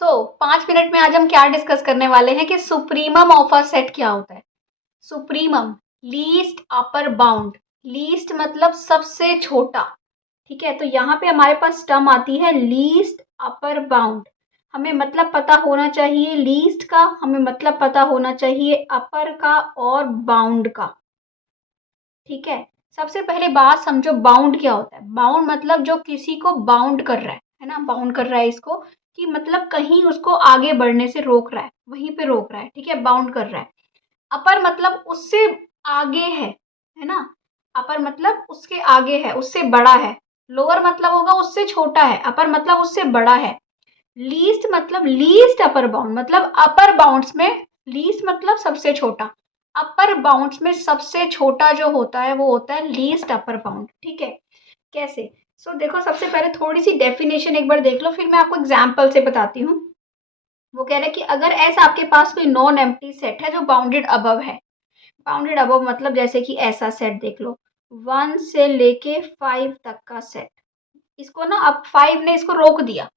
5 minute में आज हम क्या डिस्कस करने वाले हैं कि सुप्रीमम ऑफ अ सेट क्या होता है। Supremum, least upper bound. Least मतलब सबसे छोटा, ठीक है। तो यहाँ पे हमारे पास टर्म आती है लीस्ट अपर बाउंड। हमें मतलब पता होना चाहिए लीस्ट का, हमें मतलब पता होना चाहिए अपर का और बाउंड का, ठीक है। सबसे पहले बात समझो बाउंड क्या होता है। बाउंड मतलब जो किसी को बाउंड कर रहा है ना, बाउंड कर रहा है इसको, कि मतलब कहीं उसको आगे बढ़ने से रोक रहा है, वहीं पे रोक रहा है, ठीक है, बाउंड कर रहा है। अपर मतलब उससे आगे है ना। अपर मतलब उसके आगे है, उससे बड़ा है। लोअर मतलब होगा उससे छोटा है, अपर मतलब उससे बड़ा है। लीस्ट मतलब लीस्ट अपर बाउंड, मतलब अपर बाउंड्स में लीस्ट मतलब सबसे छोटा, अपर बाउंड्स में सबसे छोटा जो होता है वो होता है लीस्ट अपर बाउंड, ठीक है। कैसे? देखो, सबसे पहले थोड़ी सी डेफिनेशन एक बार देख लो, फिर मैं आपको एग्जाम्पल से बताती हूँ। वो कह रहे हैं कि अगर ऐसा आपके पास कोई नॉन एम्प्टी सेट है जो बाउंडेड अबव है। बाउंडेड अबव मतलब जैसे कि ऐसा सेट देख लो, 1 से लेके 5 तक का सेट। इसको ना अब 5 ने इसको रोक दिया,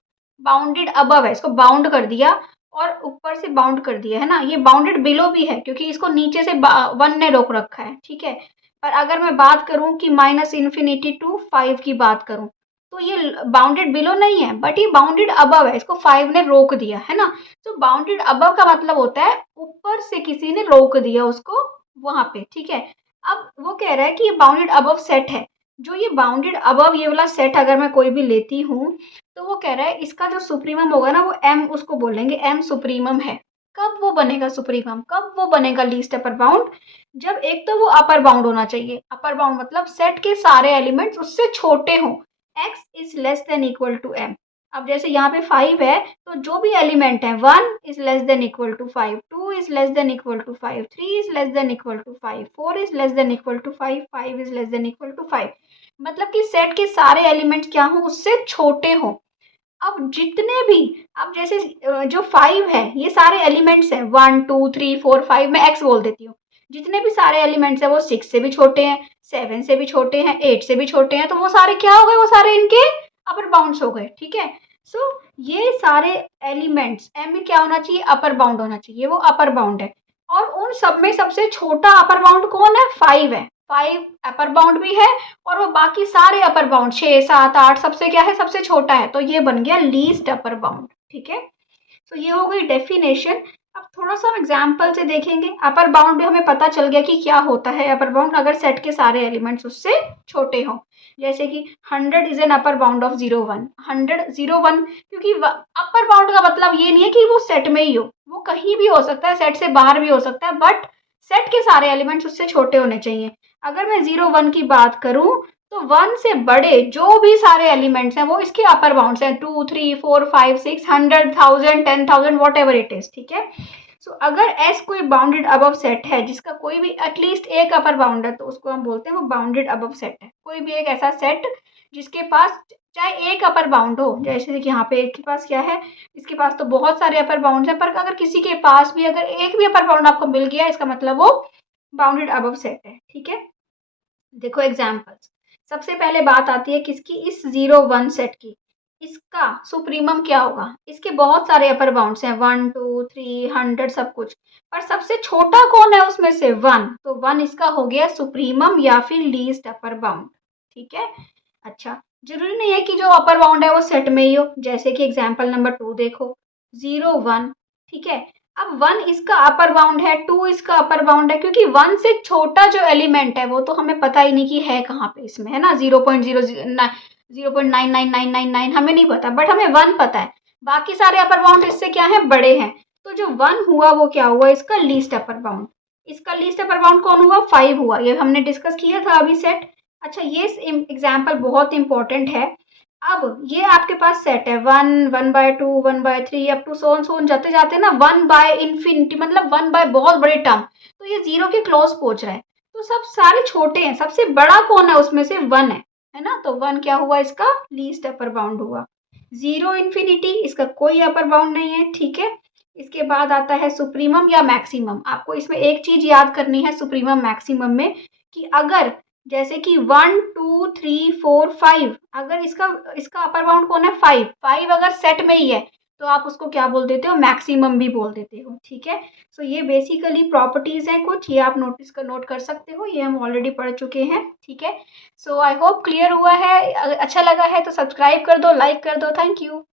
बाउंडेड अबव है, इसको बाउंड कर दिया और ऊपर से बाउंड कर दिया है ना। ये बाउंडेड बिलो भी है क्योंकि इसको नीचे से 1 ने रोक रखा है, ठीक है। पर अगर मैं बात करूं कि -इन्फिनिटी टू 5 की बात करूं, तो ये बाउंडेड बिलो नहीं है, बट ये बाउंडेड अबव है, इसको 5 ने रोक दिया है ना। तो बाउंडेड अबव का मतलब होता है ऊपर से किसी ने रोक दिया उसको वहां पे, ठीक है। अब वो कह रहा है कि ये बाउंडेड अबव सेट है। जो ये बाउंडेड अबव ये वाला सेट अगर मैं कोई भी लेती हूँ, तो वो कह रहा है इसका जो सुप्रीमम होगा ना वो एम, उसको बोलेंगे एम सुप्रीमम है। कब वो बनेगा सुप्रीमम, कब वो बनेगा लीस्ट अपर बाउंड? जब एक तो वो अपर बाउंड होना चाहिए। अपर बाउंड मतलब सेट के सारे एलिमेंट्स उससे छोटे हों, X is less than equal to M. अब जैसे यहाँ पे 5 है, तो जो भी एलिमेंट है 1 is less than equal to 5, 2 is less than equal to 5, 3 is less than equal to 5, 4 is less than equal to 5, 5 is less than equal to 5। मतलब कि सेट के सारे एलिमेंट्स क्या हों, उससे छोटे हों। अब जितने भी, अब जैसे जो 5 है ये सारे एलिमेंट्स हैं, 1 2 3 4 5, मैं एक्स बोल देती हूँ। जितने भी सारे एलिमेंट्स हैं वो 6 से भी छोटे हैं, 7 से भी छोटे हैं, 8 से भी छोटे हैं, तो वो सारे क्या हो गए, वो सारे इनके अपर बाउंड्स हो गए, ठीक है। ये सारे एलिमेंट्स एम में क्या होना चाहिए, अपर बाउंड होना चाहिए, वो अपर बाउंड है। और उन सब में सबसे छोटा अपर बाउंड कौन है, 5 है। 5 अपर बाउंड भी है और वो बाकी सारे अपर बाउंड 6 7 8 सबसे क्या है, सबसे छोटा है। तो ये बन गया लीस्ट अपर बाउंड, ठीक है। तो ये हो गई डेफिनेशन। अब थोड़ा सा हम एग्जाम्पल से देखेंगे। अपर बाउंड भी हमें पता चल गया कि क्या होता है अपर बाउंड, अगर सेट के सारे एलिमेंट्स उससे छोटे हों। जैसे कि 100 is an upper bound of 0 1, 100 0 1, क्योंकि अपर बाउंड का मतलब ये नहीं है कि वो सेट में ही हो, वो कहीं भी हो सकता है, सेट से बाहर भी हो सकता है, बट सेट के सारे एलिमेंट्स उससे छोटे होने चाहिए। अगर मैं 0 1 की बात करूं, तो 1 से बड़े जो भी सारे एलिमेंट्स हैं वो इसके अपर बाउंड्स हैं, 2 3 4 5 6, 100 1000 10,000 वॉट एवर इट इज, ठीक है। अगर एस कोई बाउंडेड अबव सेट है जिसका कोई भी एटलीस्ट एक अपर बाउंड है, तो उसको हम बोलते हैं वो बाउंडेड अबव सेट है। कोई भी एक ऐसा सेट जिसके पास चाहे एक अपर बाउंड हो, जैसे कि यहाँ पे एक के पास क्या है, इसके पास तो बहुत सारे अपर बाउंड हैं, पर अगर किसी के पास भी अगर एक भी अपर बाउंड आपको मिल गया, इसका मतलब वो बाउंडेड अबव सेट है, ठीक है। देखो एग्जाम्पल्स, सबसे पहले बात आती है किसकी, इस 0 1 सेट की। इसका सुप्रीमम क्या होगा, इसके बहुत सारे अपर बाउंड्स हैं, 1 2 3 100 सब कुछ, पर सबसे छोटा कौन है उसमें से, 1, तो 1 इसका हो गया सुप्रीमम या फिर लीस्ट अपर बाउंड, ठीक है। अच्छा, जरूरी नहीं है कि जो अपर बाउंड है वो सेट में ही हो, जैसे कि एग्जाम्पल नंबर 2 देखो, 0 1, ठीक है। अब 1 इसका अपर बाउंड है, 2 इसका अपर बाउंड है, क्योंकि 1 से छोटा जो एलिमेंट है वो तो हमें पता ही नहीं कि है कहाँ पे इसमें, है ना, 0.0999999 हमें नहीं पता, बट हमें 1 पता है। बाकी सारे अपर बाउंड इससे क्या है, बड़े हैं। तो जो 1 हुआ वो क्या हुआ, इसका लीस्ट अपर बाउंड। इसका लीस्ट अपर बाउंड कौन हुआ, 5 हुआ, ये हमने डिस्कस किया था अभी सेट। अच्छा, ये एग्जाम्पल बहुत इंपॉर्टेंट है। अब ये आपके पास सेट है 1 1/2 1/3 अप टू सोन जाते जाते ना 1/इंफिनिटी, मतलब 1 बाय बहुत बड़े टर्म, तो ये 0 के क्लोज पहुंच रहा है। तो सब सारे छोटे हैं, सबसे बड़ा कौन है उसमें से, 1 है ना। तो 1 क्या हुआ, इसका लीस्ट अपर बाउंड हुआ। 0 इंफिनिटी, इसका कोई अपर बाउंड नहीं है, ठीक है। इसके बाद आता है सुप्रीमम या मैक्सिमम। आपको इसमें एक चीज याद करनी है सुप्रीमम मैक्सिमम में, कि अगर जैसे कि 1 2 3 4 5, अगर इसका इसका अपर बाउंड कौन है, 5 5 अगर सेट में ही है, तो आप उसको क्या बोल देते हो, मैक्सिमम भी बोल देते हो, ठीक है। सो ये बेसिकली प्रॉपर्टीज़ हैं कुछ, ये आप नोट कर सकते हो, ये हम ऑलरेडी पढ़ चुके हैं, ठीक है। सो आई होप क्लियर हुआ है। अच्छा लगा है तो सब्सक्राइब कर दो, लाइक कर दो। Thank you.